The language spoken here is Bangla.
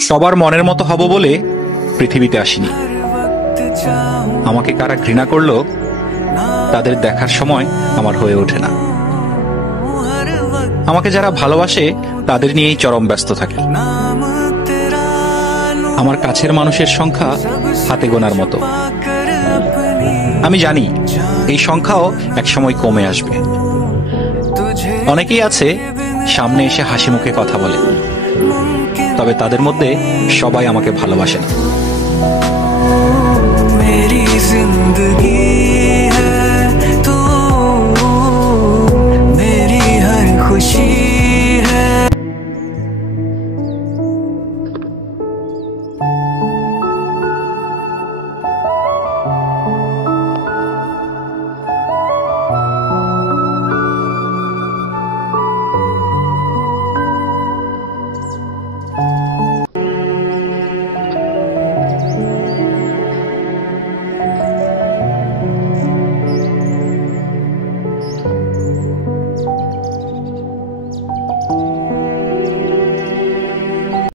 সবার মনের মতো হব বলে পৃথিবীতে আসিনি। আমাকে কারা ঘৃণা করলো তাদের দেখার সময় আমার হয়ে ওঠে না। আমাকে যারা ভালোবাসে তাদের নিয়েই চরম ব্যস্ত থাকি। আমার কাছের মানুষের সংখ্যা হাতে গোনার মতো। আমি জানি এই সংখ্যাও একসময় কমে আসবে। অনেকেই আছে সামনে এসে হাসি মুখে কথা বলে, তবে তাদের মধ্যে সবাই আমাকে ভালোবাসে না। मेरी जिंदगी